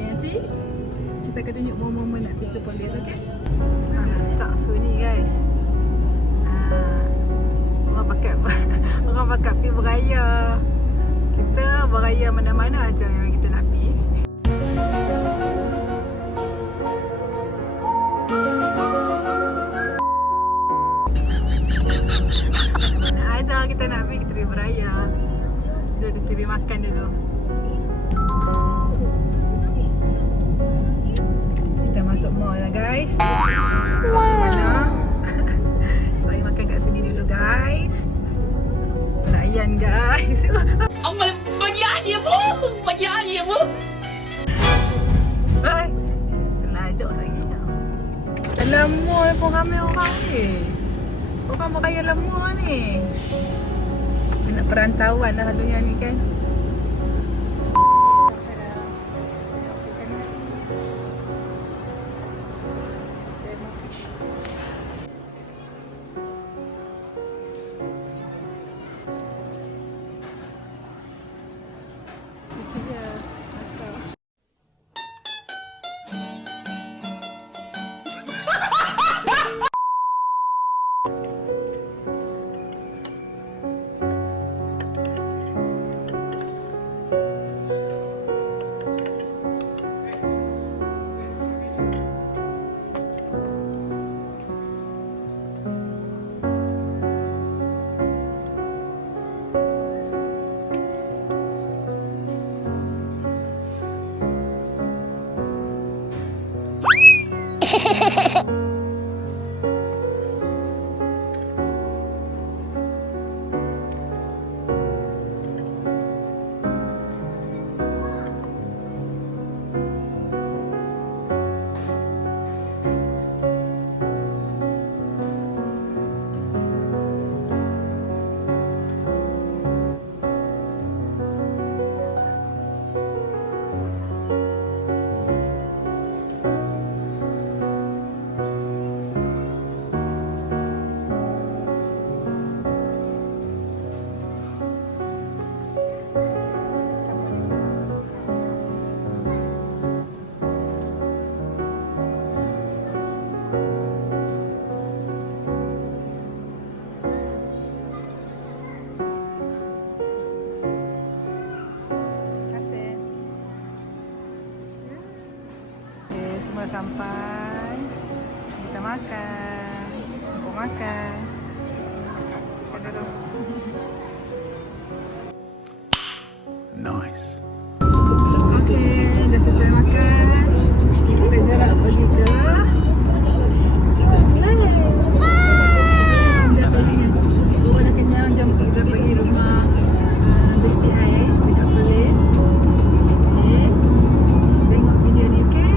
nanti kita akan tunjuk momen-momen nak pergi ke Perlis, okey? Nak start sunyi guys. Orang pakat pergi beraya. Kita beraya mana-mana aja yang kita nak pergi. Mana aja kita nak pergi, kita pergi beraya. Kita pergi makan dulu. Kita masuk mall lah guys. Mana? Saya makan kat sini dulu guys. Layan guys. Ông bagi aja bu. Hai. Terlajak lagi. Dalam mall pun ramai orang ni. Orang beraya dalam mall ni. Nak perantauan lah selalunya ni kan. Semua sampai. Kita makan. Mau makan. Makan dulu. Nice. Okey, dah selesai makan. Kita gerak pergi ke Sunda Kelangin. Bawa dah kenyang, jom kita pergi rumah Besti Air dekat Perlis. Okay. Tengok video ni, okey?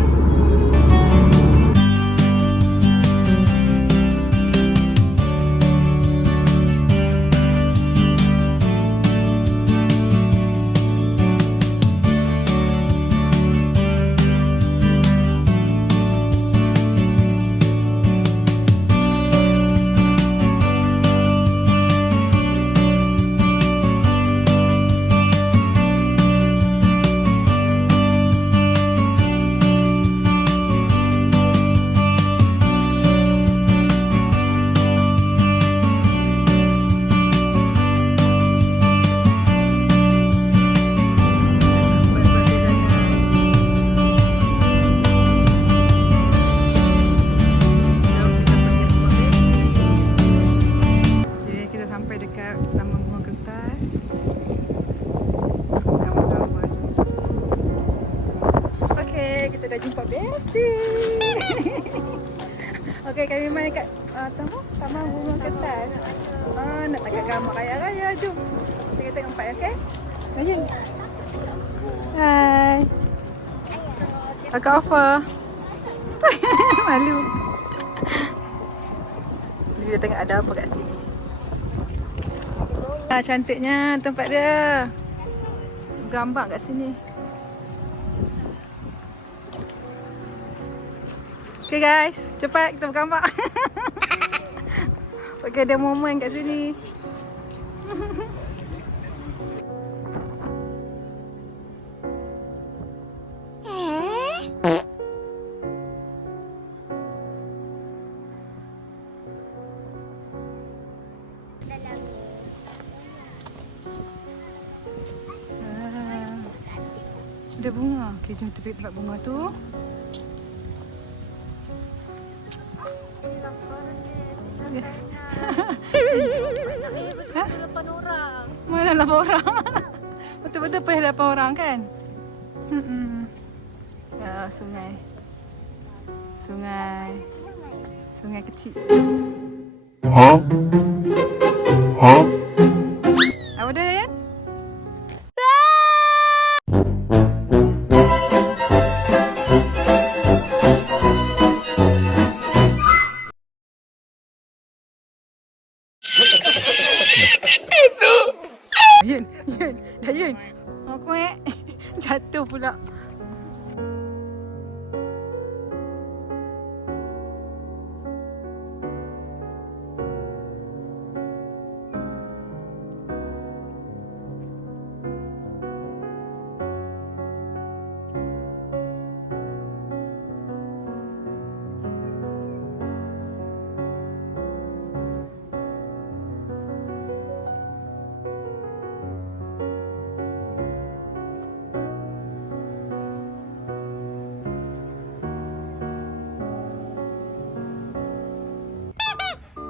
Sampai dekat Taman Bunga Kertas. Gambar-gambar. Okey, kita dah jumpa Besti. Okey, kami main kat Taman Bunga Kertas. Nak tangkap gambar raya-raya. Jom. Kita tengok empat, okey? Jom. Hai. Kakak Afa. Malu. Kita tengok ada apa kat sini. Cantiknya tempat dia. Gambar kat sini. Okay guys, cepat kita bergambar. Okay, ada momen kat sini. Ada bunga. Okay, jom kita pergi tempat bunga tu. Betul-betul 8 orang. Mana 8 orang? Betul-betul pergi 8 orang kan? Ya, sungai. Sungai. Sungai kecil. Huh? Huh? Apa dia, Yan? Yun, Yun, dah Yun. Aku jatuh pula.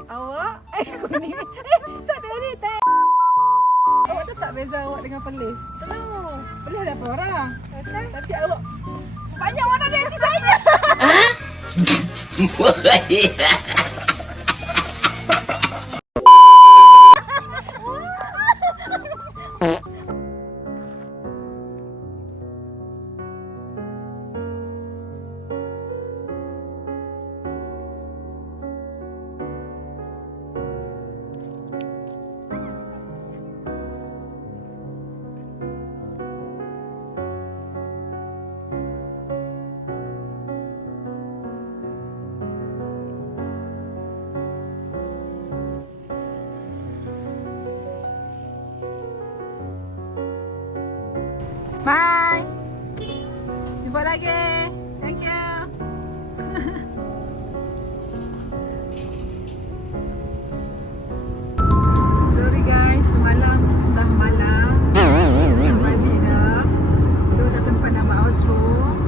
Awak? Aku ni. Satu ni tak. Awak tu tak beza awak dengan Perlis. Tahu. Perlis ada apa orang? Okay. Tapi awak banyak orang ada di saya. Bye. Jumpa lagi. Thank you. Sorry guys, semalam dah malam. Dah balik dah. So tak sempat nak buat outro.